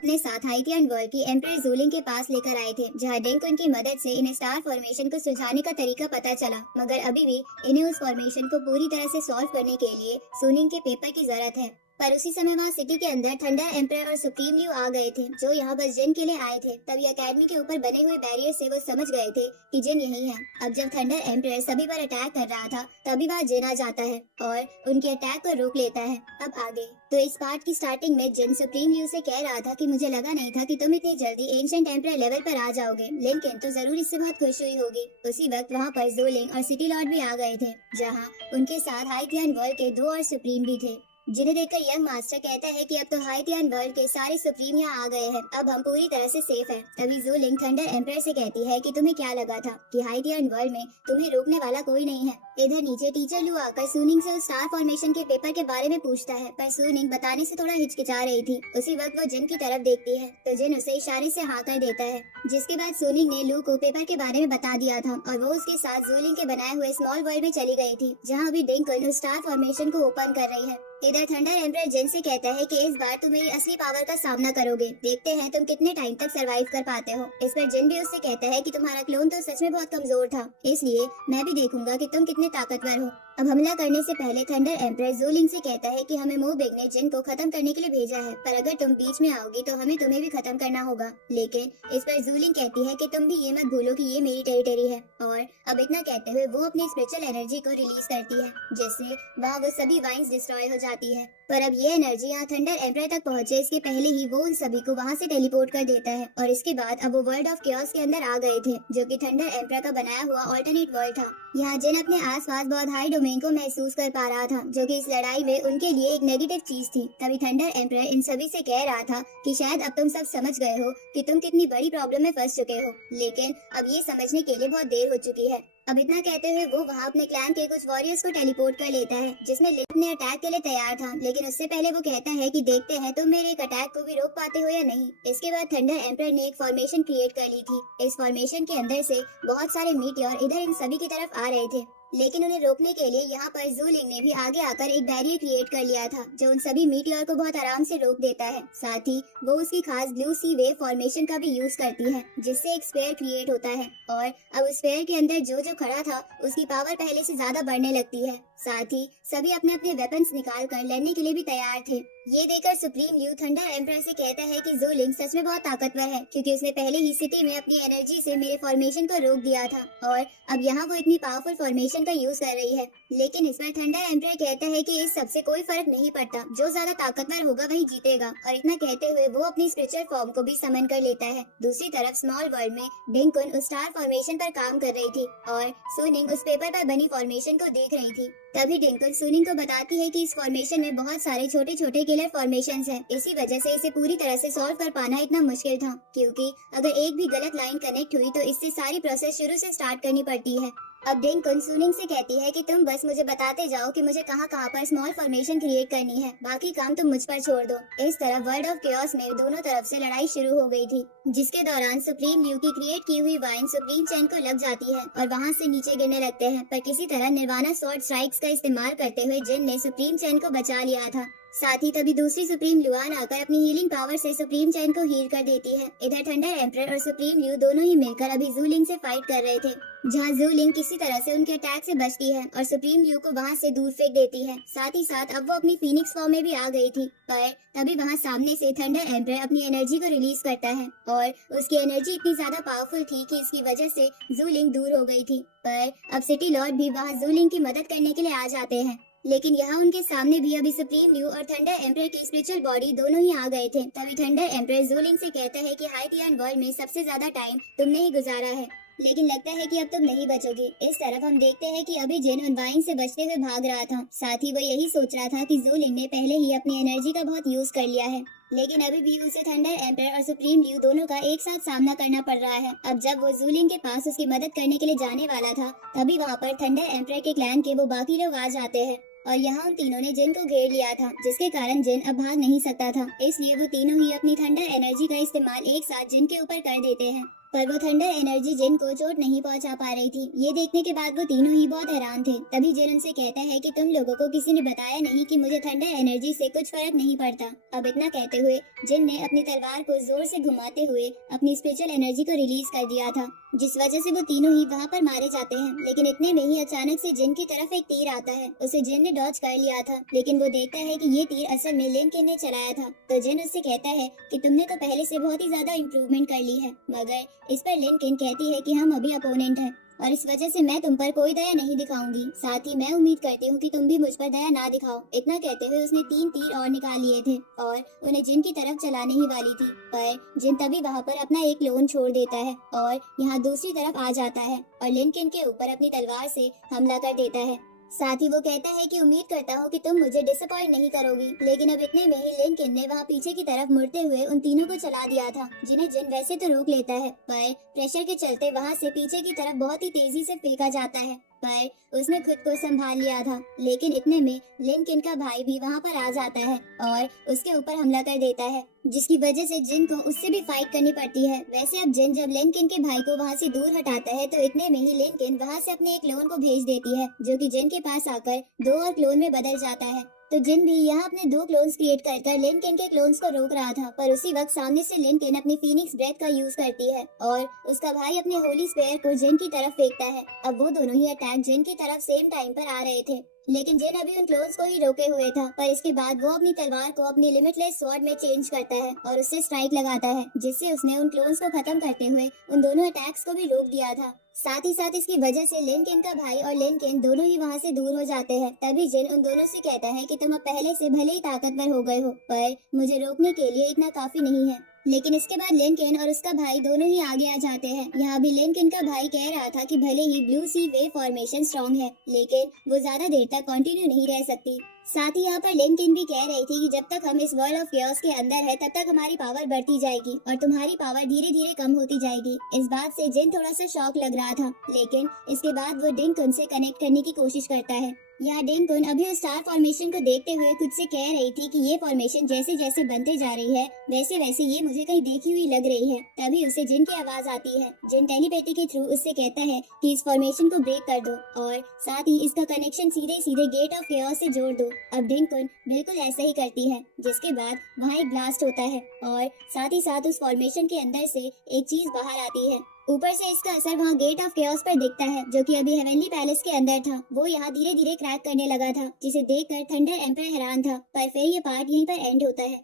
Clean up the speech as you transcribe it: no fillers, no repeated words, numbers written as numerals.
अपने साथ हाइटियन वर्ल्ड की एम्परर जूलिंग के पास लेकर आए थे, जहां डिंक उनकी मदद से इन्हें स्टार फॉर्मेशन को सुलझाने का तरीका पता चला। मगर अभी भी इन्हें उस फॉर्मेशन को पूरी तरह से सॉल्व करने के लिए सुनिंग के पेपर की जरूरत है। पर उसी समय वहाँ सिटी के अंदर थंडर एम्परर और सुप्रीम ल्यू आ गए थे, जो यहाँ बस जिन के लिए आए थे। तभी एकेडमी के ऊपर बने हुए बैरियर से वो समझ गए थे कि जिन यही है। अब जब थंडर एम्परर सभी पर अटैक कर रहा था, तभी वहाँ जिन आ जाता है और उनके अटैक को रोक लेता है। अब आगे तो इस पार्ट की स्टार्टिंग में जिन सुप्रीम ल्यू से कह रहा था कि मुझे लगा नहीं था कि तुम इतनी जल्दी एंशिएंट एम्परर लेवल पर आ जाओगे, लेकिन तो जरूर इससे बहुत खुश हुई होगी। उसी वक्त वहाँ पर ज़ोलिंग और सिटी लॉर्ड भी आ गए थे, जहाँ उनके साथ हाइटियन वर्ल्ड के 2 और सुप्रीम भी थे, जिन्हें देखकर यंग मास्टर कहता है कि अब तो हाइटियन वर्ल्ड के सारे सुप्रीम यहाँ आ गए हैं, अब हम पूरी तरह से सेफ हैं। तभी ज़ोलिंग थंडर एम्परर से कहती है कि तुम्हें क्या लगा था कि हाइटियन वर्ल्ड में तुम्हें रोकने वाला कोई नहीं है। इधर नीचे टीचर लू आकर सुनिंग से उस स्टार फॉर्मेशन के पेपर के बारे में पूछता है, पर सुनिंग बताने से थोड़ा हिचकिचा रही थी। उसी वक्त वो जिन की तरफ देखती है तो जिन उसे इशारे से हाँ कर देता है, जिसके बाद सुनिंग ने लू को पेपर के बारे में बता दिया था और वो उसके साथ ज़ोलिंग के बनाए हुए स्मॉल वर्ल्ड में चली गई थी, जहाँ अभी डिंकन उस स्टार फॉर्मेशन को ओपन कर रही है। इधर थंडर एम्परर जिन से कहता है कि इस बार तुम मेरी असली पावर का सामना करोगे, देखते हैं तुम कितने टाइम तक सरवाइव कर पाते हो। इस पर जिन भी उससे कहता है कि तुम्हारा क्लोन तो सच में बहुत कमजोर था, इसलिए मैं भी देखूंगा कि तुम कितने ताकतवर हो। अब हमला करने से पहले थंडर एम्परर ज़ोलिंग से कहता है कि हमें मोबिग ने जिन को खत्म करने के लिए भेजा है, पर अगर तुम बीच में आओगी तो हमें तुम्हें भी खत्म करना होगा। लेकिन इस पर ज़ोलिंग कहती है कि तुम भी ये मत भूलो कि ये मेरी टेरिटरी है। और अब इतना कहते हुए वो अपनी स्पिरिचुअल एनर्जी को रिलीज करती है, जिससे वहाँ वो सभी वाइन्स डिस्ट्रॉय हो जाती है। पर अब ये एनर्जी यहाँ थंडर एम्परर तक पहुँचे इसके पहले ही वो उन सभी को वहाँ से टेलीपोर्ट कर देता है। और इसके बाद अब वो वर्ल्ड ऑफ केओस के अंदर आ गए थे, जो कि थंडर एम्परर का बनाया हुआ ऑल्टरनेट वर्ल्ड था। यहाँ जिन अपने आसपास बहुत हाई डोमेन को महसूस कर पा रहा था, जो कि इस लड़ाई में उनके लिए एक नेगेटिव चीज थी। तभी थंडर एम्परर इन सभी से कह रहा था कि शायद अब तुम सब समझ गए हो कि तुम कितनी बड़ी प्रॉब्लम में फंस चुके हो, लेकिन अब ये समझने के लिए बहुत देर हो चुकी है। अब इतना कहते हुए वो वहाँ अपने क्लैन के कुछ वॉरियर्स को टेलीपोर्ट कर लेता है, जिसमें लिन अपने अटैक के लिए तैयार था। लेकिन उससे पहले वो कहता है कि देखते हैं तुम मेरे एक अटैक को भी रोक पाते हो या नहीं। इसके बाद थंडर एम्परर ने एक फॉर्मेशन क्रिएट कर ली थी। इस फॉर्मेशन के अंदर से बहुत सारे मीटियोर इधर इन सभी की तरफ आ रहे थे, लेकिन उन्हें रोकने के लिए यहाँ पर ज़ोलिंग ने भी आगे आकर एक बैरियर क्रिएट कर लिया था, जो उन सभी मीटियोर को बहुत आराम से रोक देता है। साथ ही वो उसकी खास ब्लू सी वेव फॉर्मेशन का भी यूज करती है, जिससे एक स्फीयर क्रिएट होता है और अब उस स्फीयर के अंदर जो जो खड़ा था उसकी पावर पहले से ज्यादा बढ़ने लगती है। साथ ही सभी अपने अपने वेपन्स निकाल कर लड़ने के लिए भी तैयार थे। ये देखकर सुप्रीम ल्यू थंडर एम्परर से कहता है कि ज़ोलिंग सच में बहुत ताकतवर है, क्योंकि उसने पहले ही सिटी में अपनी एनर्जी से मेरे फॉर्मेशन को रोक दिया था और अब यहाँ वो इतनी पावरफुल फॉर्मेशन का यूज कर रही है। लेकिन इस पर थंडर एम्परर कहता है कि इस सबसे कोई फर्क नहीं पड़ता, जो ज्यादा ताकतवर होगा वही जीतेगा। और इतना कहते हुए वो अपनी स्पिरिचुअल फॉर्म को भी समन कर लेता है। दूसरी तरफ स्मॉल वर्ल्ड में डिंकन उस स्टार फॉर्मेशन पर काम कर रही थी और सुनिंग उस पेपर पर बनी फॉर्मेशन को देख रही थी। तभी डिंकन सुनिंग को बताती है कि इस फॉर्मेशन में बहुत सारे छोटे छोटे किलर फॉर्मेशंस हैं। इसी वजह से इसे पूरी तरह से सॉल्व कर पाना इतना मुश्किल था, क्योंकि अगर एक भी गलत लाइन कनेक्ट हुई तो इससे सारी प्रोसेस शुरू से स्टार्ट करनी पड़ती है। अब डिंकन सुनिंग से कहती है कि तुम बस मुझे बताते जाओ कि मुझे कहाँ कहाँ पर स्मॉल फॉर्मेशन क्रिएट करनी है, बाकी काम तुम मुझ पर छोड़ दो। इस तरह वर्ल्ड ऑफ केओस में दोनों तरफ से लड़ाई शुरू हो गई थी, जिसके दौरान सुप्रीम ल्यू की क्रिएट की हुई वाइन सुप्रीम चैन को लग जाती है और वहाँ से नीचे गिरने लगते हैं। पर किसी तरह निर्वाणा स्वॉर्ड स्ट्राइक्स का इस्तेमाल करते हुए जिन ने सुप्रीम चैन को बचा लिया था। साथ ही तभी दूसरी सुप्रीम लुआन आकर अपनी हीलिंग पावर से सुप्रीम चैन को हील कर देती है। इधर थंडर एम्परर और सुप्रीम ल्यू दोनों ही मिलकर अभी ज़ोलिंग से फाइट कर रहे थे, जहाँ ज़ोलिंग किसी तरह से उनके अटैक से बचती है और सुप्रीम ल्यू को वहाँ से दूर फेंक देती है। साथ ही साथ अब वो अपनी फीनिक्स फॉर्म में भी आ गई थी, पर तभी वहाँ सामने से थंडर एम्परर अपनी एनर्जी को रिलीज करता है और उसकी एनर्जी इतनी ज्यादा पावरफुल थी कि इसकी वजह से ज़ोलिंग दूर हो गई थी। पर अब सिटी लॉर्ड भी वहाँ ज़ोलिंग की मदद करने के लिए आ जाते हैं, लेकिन यहाँ उनके सामने भी अभी सुप्रीम ल्यू और थंडर एम्परर की स्पिरिचुअल बॉडी दोनों ही आ गए थे। तभी थंडर एम्परर ज़ोलिंग से कहता है कि हाइटियन वर्ल्ड में सबसे ज्यादा टाइम तुमने ही गुजारा है, लेकिन लगता है कि अब तुम नहीं बचोगे। इस तरफ हम देखते हैं कि अभी जिन उन वाइन से बचते हुए भाग रहा था। साथ ही वो यही सोच रहा था कि ज़ोलिंग ने पहले ही अपनी एनर्जी का बहुत यूज कर लिया है, लेकिन अभी भी उसे थंडर एम्परर और सुप्रीम ल्यू दोनों का एक साथ सामना करना पड़ रहा है। अब जब वो ज़ोलिंग के पास उसकी मदद करने के लिए जाने वाला था, तभी वहाँ पर थंडर एम्परर के क्लैन के वो बाकी लोग आ जाते हैं और यहाँ उन तीनों ने जिन को घेर लिया था, जिसके कारण जिन अब भाग नहीं सकता था। इसलिए वो तीनों ही अपनी थंडर एनर्जी का इस्तेमाल एक साथ जिन के ऊपर कर देते हैं पर वो थंडर एनर्जी जिन को चोट नहीं पहुंचा पा रही थी। ये देखने के बाद वो तीनों ही बहुत हैरान थे। तभी जिन उनसे कहता है कि तुम लोगों को किसी ने बताया नहीं कि मुझे थंडर एनर्जी से कुछ फर्क नहीं पड़ता। अब इतना कहते हुए जिन ने अपनी तलवार को जोर से घुमाते हुए अपनी स्पिरिचुअल एनर्जी को रिलीज कर दिया था, जिस वजह से वो तीनों ही वहाँ पर मारे जाते हैं। लेकिन इतने में ही अचानक से जिन की तरफ एक तीर आता है। उसे जिन ने डॉज कर लिया था, लेकिन वो देखता है कि ये तीर असल में लिंकन ने चलाया था। तो जिन उससे कहता है कि तुमने तो पहले से बहुत ही ज्यादा इम्प्रूवमेंट कर ली है। मगर इस पर लिंकन कहती है कि हम अभी अपोनेंट हैं और इस वजह से मैं तुम पर कोई दया नहीं दिखाऊंगी। साथ ही मैं उम्मीद करती हूँ कि तुम भी मुझ पर दया ना दिखाओ। इतना कहते हुए उसने 3 तीर और निकाल लिए थे और उन्हें जिन की तरफ चलाने ही वाली थी, पर जिन तभी वहाँ पर अपना एक क्लोन छोड़ देता है और यहाँ दूसरी तरफ आ जाता है और लिंकन के ऊपर अपनी तलवार से हमला कर देता है। साथ ही वो कहता है कि उम्मीद करता हूँ कि तुम मुझे डिसअपॉइंट नहीं करोगी। लेकिन अब इतने में ही लिंकन ने वहाँ पीछे की तरफ मुड़ते हुए उन तीनों को चला दिया था, जिन्हें जिन वैसे तो रोक लेता है, पर प्रेशर के चलते वहाँ से पीछे की तरफ बहुत ही तेजी से फेंका जाता है। पर उसने खुद को संभाल लिया था। लेकिन इतने में लिंकन का भाई भी वहाँ पर आ जाता है और उसके ऊपर हमला कर देता है, जिसकी वजह से जिन को उससे भी फाइट करनी पड़ती है। वैसे अब जिन जब लिंकन के भाई को वहाँ से दूर हटाता है तो इतने में ही लिंकन वहाँ से अपने एक क्लोन को भेज देती है, जो कि जिन के पास आकर 2 और क्लोन में बदल जाता है। तो जिन भी यहाँ अपने 2 क्लोन्स क्रिएट कर लिंकन के क्लोन्स को रोक रहा था, पर उसी वक्त सामने से लिंकन अपनी फीनिक्स ब्रेथ का यूज करती है और उसका भाई अपने होली स्पेयर को जिन की तरफ फेंकता है। अब वो दोनों ही अटैक जिन की तरफ सेम टाइम पर आ रहे थे, लेकिन जिन अभी उन क्लोन्स को ही रोके हुए था। पर इसके बाद वो अपनी तलवार को अपनी लिमिटलेस स्वॉर्ड में चेंज करता है और उससे स्ट्राइक लगाता है, जिससे उसने उन क्लोन्स को खत्म करते हुए उन दोनों अटैक्स को भी रोक दिया था। साथ ही साथ इसकी वजह से लिंकन का भाई और लिंकन दोनों ही वहाँ से दूर हो जाते हैं। तभी जिन उन दोनों से कहता है कि तुम अब पहले से भले ही ताकतवर हो गए हो, पर मुझे रोकने के लिए इतना काफी नहीं है। लेकिन इसके बाद लिंकन और उसका भाई दोनों ही आगे आ जाते हैं। यहाँ भी लिंकन का भाई कह रहा था कि भले ही ब्लू सी वेव फॉर्मेशन स्ट्रॉन्ग है, लेकिन वो ज्यादा देर तक कंटिन्यू नहीं रह सकती। साथ ही यहाँ पर लिंकन भी कह रही थी कि जब तक हम इस वर्ल्ड ऑफ केओस के अंदर है तब तक हमारी पावर बढ़ती जाएगी और तुम्हारी पावर धीरे धीरे कम होती जाएगी। इस बात से जिन थोड़ा सा शॉक लग रहा था, लेकिन इसके बाद वो डिंकुन से कनेक्ट करने की कोशिश करता है। यहाँ डिंकुन अभी उस स्टार फॉर्मेशन को देखते हुए खुद से कह रही थी कि ये फॉर्मेशन जैसे जैसे बनते जा रही है वैसे वैसे ये मुझे कहीं देखी हुई लग रही है। तभी उसे जिन की आवाज आती है। जिन टेलीपैथी के थ्रू उससे कहता है कि इस फॉर्मेशन को ब्रेक कर दो और साथ ही इसका कनेक्शन सीधे सीधे गेट ऑफ केओस से जोड़ दो। अब डिंकुन बिल्कुल ऐसा ही करती है, जिसके बाद वहाँ एक ब्लास्ट होता है और साथ ही साथ उस फॉर्मेशन के अंदर से एक चीज बाहर आती है। ऊपर से इसका असर वहाँ गेट ऑफ केओस पर दिखता है, जो कि अभी हेवनली पैलेस के अंदर था। वो यहाँ धीरे धीरे क्रैक करने लगा था, जिसे देखकर थंडर एम्पर हैरान था। पर फिर ये पार्ट यहीं पर एंड होता है।